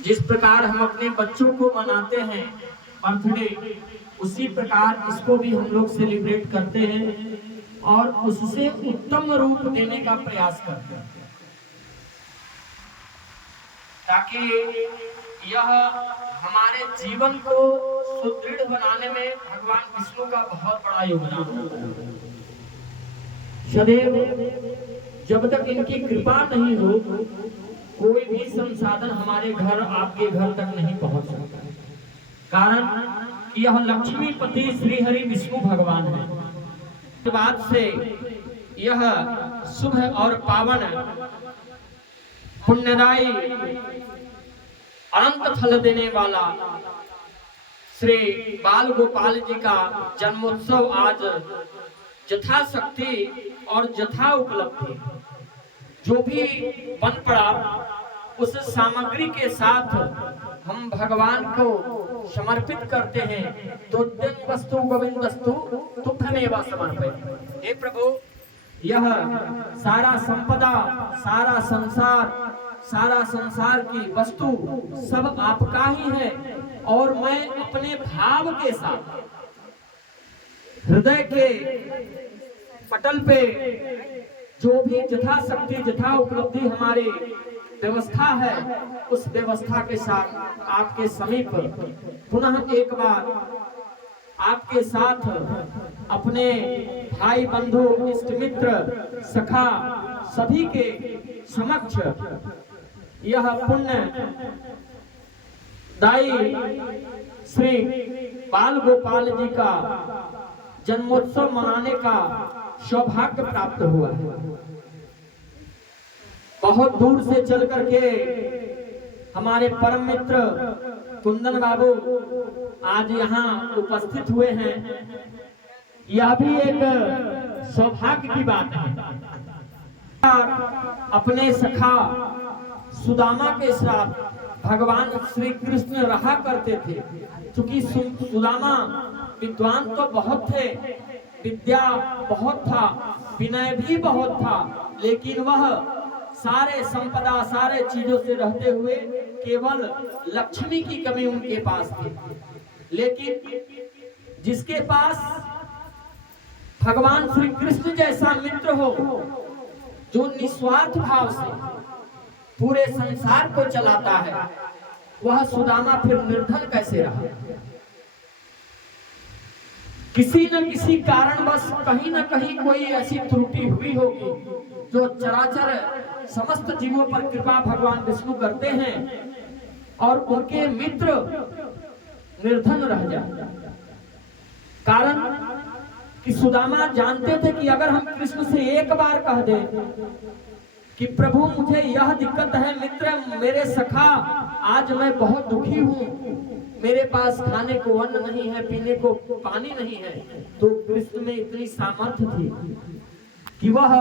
जिस प्रकार हम अपने बच्चों को मनाते हैं बर्थडे, उसी प्रकार इसको भी हम लोग सेलिब्रेट करते हैं और उससे उत्तम रूप देने का प्रयास करते हैं, ताकि यह हमारे जीवन को सुदृढ़ बनाने में भगवान विष्णु का बहुत बड़ा योगदान है। सदैव जब तक इनकी कृपा नहीं हो, कोई भी संसाधन हमारे घर, आपके घर तक नहीं पहुंच सकता। कारण कि यह लक्ष्मीपति श्री हरि विष्णु भगवान है। इस बात से यह शुभ और पावन पुण्यदायी अनंत फल देने वाला श्री बाल गोपाल जी का जन्मोत्सव आज यथाशक्ति और यथा उपलब्धि जो भी बन पड़ा, उस सामग्री के साथ हम भगवान को समर्पित करते हैं। तुद्यं वस्तु गोविंद वस्तु तुभ्यमेव समर्पयामि। हे प्रभु, यह सारा संपदा, सारा संसार की वस्तु सब आपका ही है, और मैं अपने भाव के साथ हृदय के पटल पे जो भी यथाशक्ति यथा उपलब्धि हमारी व्यवस्था है, उस व्यवस्था के साथ आपके समीप पुनः एक बार आपके साथ अपने भाई बंधु इष्ट मित्र सखा सभी के समक्ष यह पुण्य दाई श्री बाल गोपाल जी का जन्मोत्सव मनाने का सौभाग्य प्राप्त हुआ है। बहुत दूर से चल करके हमारे परम मित्र कुंदन बाबू आज यहाँ उपस्थित हुए हैं। यह भी एक सौभाग्य की बात है। अपने सखा सुदामा के साथ भगवान श्री कृष्ण रहा करते थे। क्योंकि सुदामा विद्वान तो बहुत थे, विद्या बहुत था, विनय भी बहुत था, लेकिन वह सारे संपदा, सारे चीजों से रहते हुए केवल लक्ष्मी की कमी उनके पास थी। लेकिन जिसके पास भगवान श्री कृष्ण जैसा मित्र हो, जो निस्वार्थ भाव से पूरे संसार को चलाता है, वह सुदामा फिर निर्धन कैसे रहा? किसी न किसी कारणवश कहीं न कहीं कोई ऐसी त्रुटि हुई होगी जो चराचर समस्त जीवों पर कृपा भगवान विष्णु करते हैं और उनके मित्र निर्धन रह जाते। कारण कि सुदामा जानते थे कि अगर हम कृष्ण से एक बार कह दें कि प्रभु मुझे यह दिक्कत है, मित्र मेरे सखा आज मैं बहुत दुखी हूँ, मेरे पास खाने को अन्न नहीं है, पीने को पानी नहीं है, तो कृष्ण में इतनी सामर्थ्य थी कि वह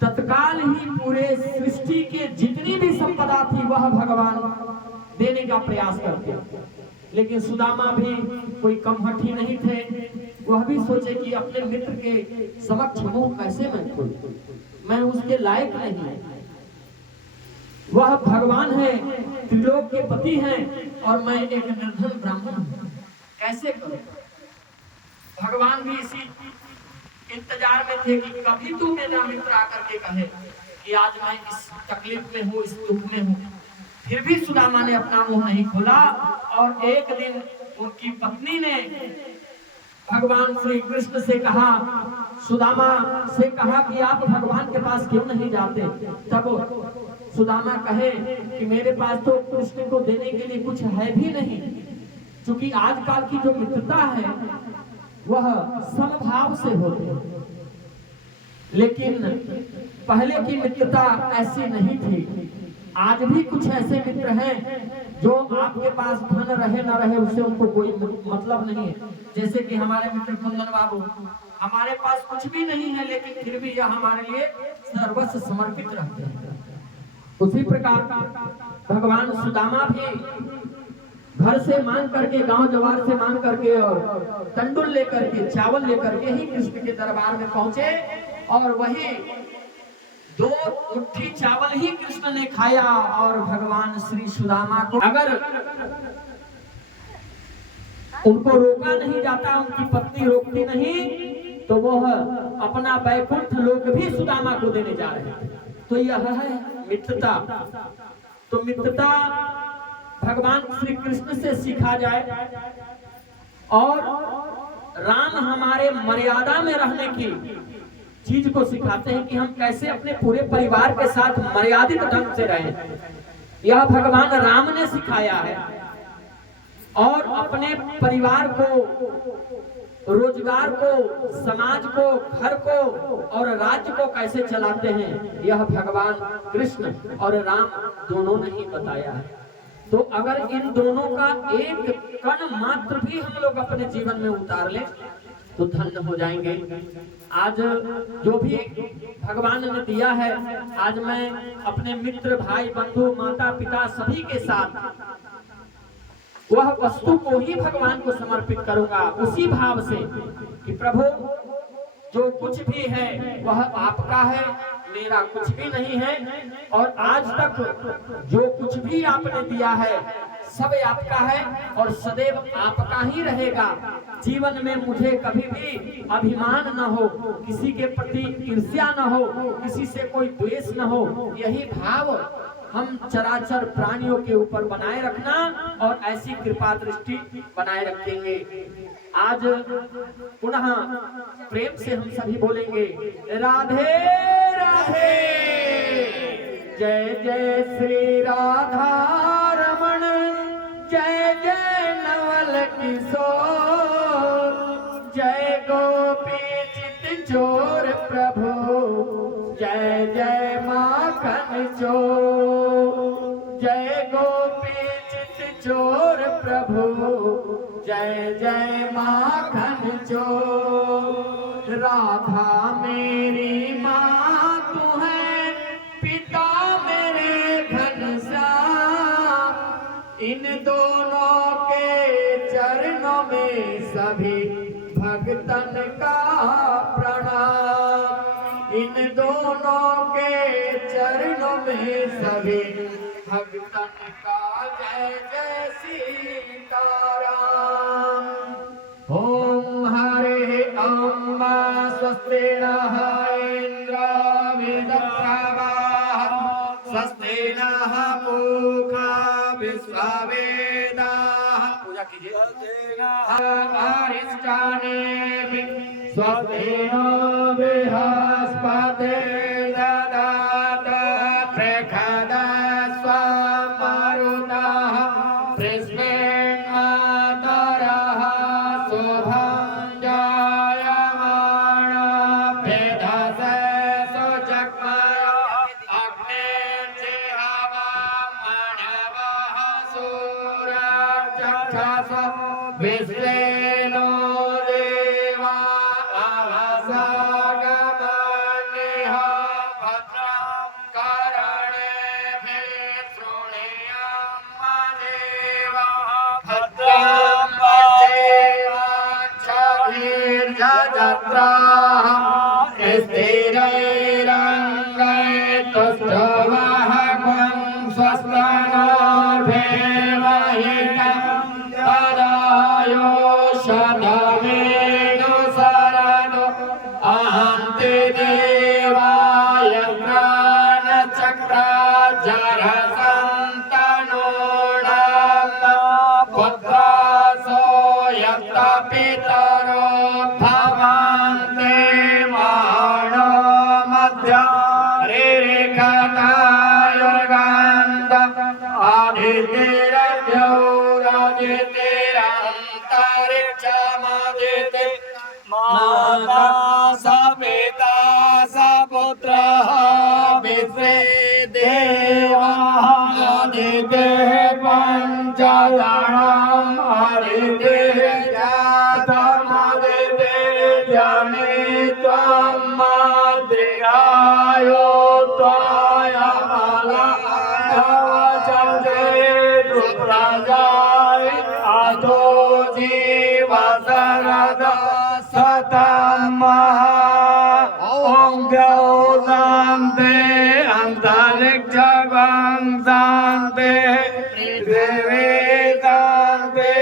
तत्काल ही पूरे सृष्टि के जितनी भी संपदा थी वह भगवान देने का प्रयास करते। लेकिन सुदामा भी कोई कमहठी नहीं थे। वह भी सोचे कि अपने मित्र के समक्ष मुंह कैसे मैं खोलूं, मैं उसके लायक नहीं। वह भगवान है, त्रिलोक के पति हैं, और मैं एक निर्धन ब्राह्मण हूं, कैसे करूं? भगवान भी इसी इंतजार में थे कि कभी तू मेरा मित्र आकर के कहे कि आज मैं इस तकलीफ में हूँ, इस दुख में हूँ। फिर भी सुदामा ने अपना मुंह नहीं खोला, और एक दिन उनकी पत्नी ने भगवान श्री कृष्ण से कहा, सुदामा से कहा कि आप भगवान के पास क्यों नहीं जाते? तब सुदामा कहे कि मेरे पास तो कृष्ण को देने के लिए कुछ है भी नहीं, क्योंकि आजकल की जो मित्रता है वह समभाव से होती है, लेकिन पहले की मित्रता ऐसी नहीं थी। आज भी कुछ ऐसे मित्र हैं जो आपके पास धन रहे ना रहे उससे उनको कोई मतलब नहीं है। जैसे कि हमारे मित्र कुंदन बाबू, हमारे पास कुछ भी नहीं है, लेकिन फिर भी यह हमारे लिए सर्वस्व समर्पित रहते हैं। उसी प्रकार भगवान सुदामा भी घर से मांग करके, गांव जवार से मांग करके और तंडुल लेकर के, चावल लेकर के ही कृष्ण के दरबार में पहुंचे, और वही 2 मुट्ठी चावल ही कृष्ण ने खाया और भगवान श्री सुदामा को अगर उनको रोका नहीं जाता, उनकी पत्नी रोकती नहीं, तो वह अपना वैकुंठ लोक भी सुदामा को देने जा रहे थे। तो यह है मित्रता। तो मित्रता भगवान श्री कृष्ण से सीखा जाए और राम हमारे मर्यादा में रहने की चीज को सिखाते हैं कि हम कैसे अपने पूरे परिवार के साथ मर्यादित ढंग से रहें। यह भगवान राम ने सिखाया है। और अपने परिवार को, रोजगार को, समाज को, घर को और राज्य को कैसे चलाते हैं, यह भगवान कृष्ण और राम दोनों ने ही बताया है। तो अगर इन दोनों का एक कण मात्र भी हम लोग अपने जीवन में उतार लें तो धन्य हो जाएंगे। आज जो भी भगवान ने दिया है, आज मैं अपने मित्र, भाई, बंधु, माता पिता सभी के साथ वह वस्तु को ही भगवान को समर्पित करूंगा, उसी भाव से कि प्रभु जो कुछ भी है वह आपका है, मेरा कुछ भी नहीं है। और आज तक जो कुछ भी आपने दिया है सब आपका है और सदैव आपका ही रहेगा। जीवन में मुझे कभी भी अभिमान न हो, किसी के प्रति ईर्ष्या न हो, किसी से कोई द्वेष न हो। यही भाव हम चराचर प्राणियों के ऊपर बनाए रखना और ऐसी कृपा दृष्टि बनाए रखेंगे। आज पुनः प्रेम से हम सभी बोलेंगे राधे राधे। जय जय श्री राधा रमण, जय जय नवल किशोर, जय गोपी चित चोर प्रभु, जय जय माखन चोर, जय गोपी चित चोर प्रभु, जय जय माखन चोर। राधा मेरी माँ तू है, पिता मेरे घनश्याम, इन दोनों के चरणों में सभी भक्तन का प्रणाम, इन दोनों के चरणों में सभी भक्तन का जय जय सीताराम। ओम हरे अम्बा स्वस्ति नः इंद्रो वेदप्रवाह, स्वस्ति नः पूषा विश्ववेदाः। पूजा कीजिए। अरिष्टानेमिः स्वस्ति नो बृहस्पतिर्दधातु प्रखदस्व मरुतः, पुष्पेन्मातरः शुभं जायमानो भेदसे सुचक्मयो अग्निर्जिह्वामणवः सूरचक्षुषो विश्वेनो देवा अवसागमनिः भद्रं कर्णेभिः शृणुयाम देवाः, भद्रं पश्येमाक्षभिर्यजत्राः स्थिरैरङ्गैस्तुष्टुवाहकं स्वस्तनोर्भिर्वहितं तदायुषधमेनु शरदो अहन्ति देवाय प्राणचक्राजरसन्तनूनां पुत्रासो यत्र पितरो भवन्ति मानो मध्य ऋखतायुर्गन्ध आदितिरद्यौरजितिरन्तरिक्षमदिति माता स पिता स पुत्रः विश्वे देवाः आदितिः पञ्चगणम् आदितिः जातमदितिः जनित्वं मातृगायो त्वयमलायवचते रुद्रजाय अधो जीवशरद शतं महा। ॐ द्यौ शान्ति शान्ते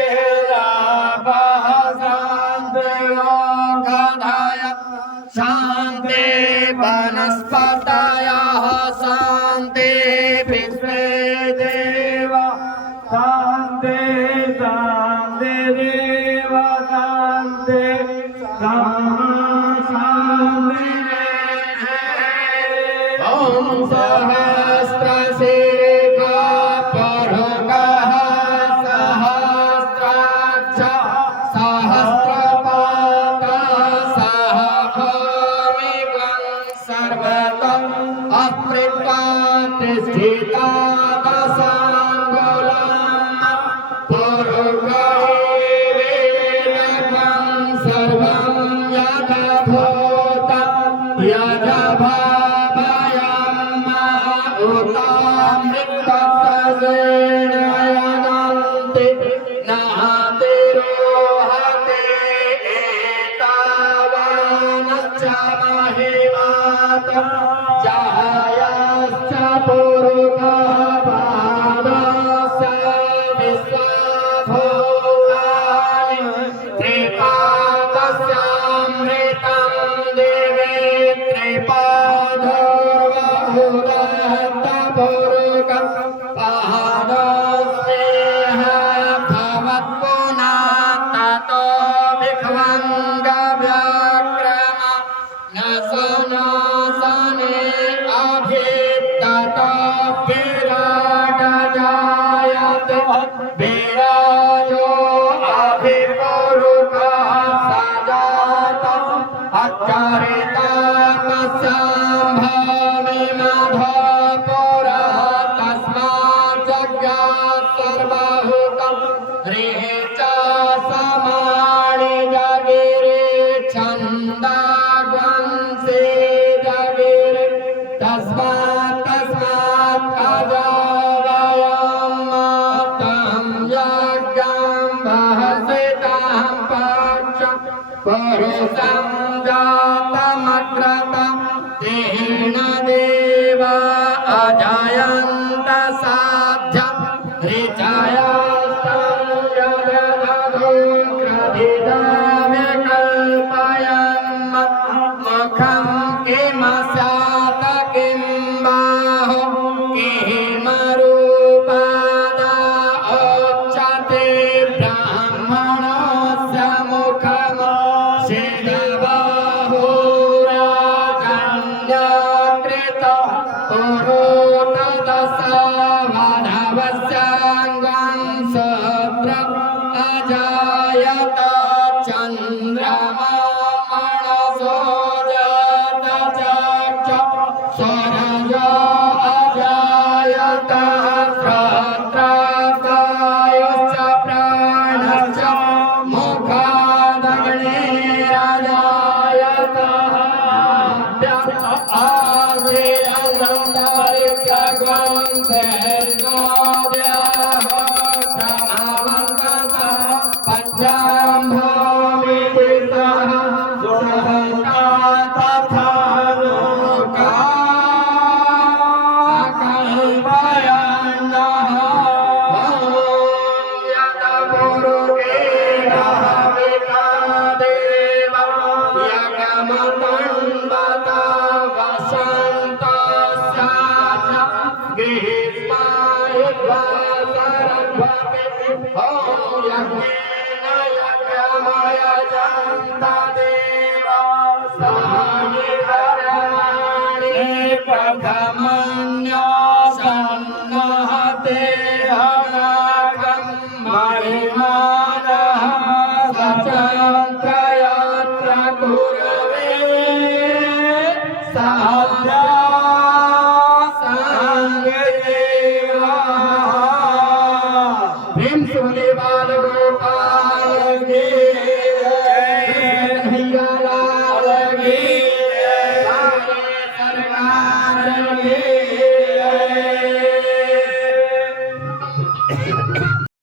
रापः शान्ते लोकाधयः शान्ते वनस्पतयः शान्ते विश्वे देवा शान्ते शान्ते देव शान्ते ॐ सहस्रशीर्षः परुकः सहस्राक्ष सहस्रपादः सहभूमिवं सर्वतः अप्रिपातिष्ठिता दशाङ्गुलम् पुरुषैर्वेदं सर्वं यदभूतं यदभावयम् उतामृतसजेन यदन्ति नातिरोहते एतावानश्च महिमातं जायाश्च पुरुषः पादस्य विश्वभूतानि त्रिपादस्यामृतं देवे त्रिपादोर्वहुदत्तपुरुषः पादस्नेह भवत्पुनः ततो विख्वङ्गव्याक्रम न सनासने अभित्ततो विराट जायते विराजो अभिपुरुषः सजातः अच्चरिता तस्याम्भामिमधपुरः तस्मात् जगात् सर्वभूतं ह्रीः च समाणि जगिरे छन्दाग्वंसे जगिरे तस्मात् अजावयं मातं यज्ञं वहसितं पक्ष पुरुषं जातमग्रतं तेन देवा अजयन्त साध्यं ऋचयस्तं यदघोग्रधिदाव्यकल्पयन् मुखं किमस्यात् किं बाहो किमरूपादा उच्यते ब्राह्मणस्य मुखम् सिद्धबाहुराजन्यकृत पुरोतदशवधवस्याङ्गं शूद्र अजायत चन्द्रमा मनसो जातचक्ष स्वरजो अजायत श्रोत्रकायुश्च प्राणश्च मुखादग्निरजायत महिमानः सचक्रयात्र कुरवे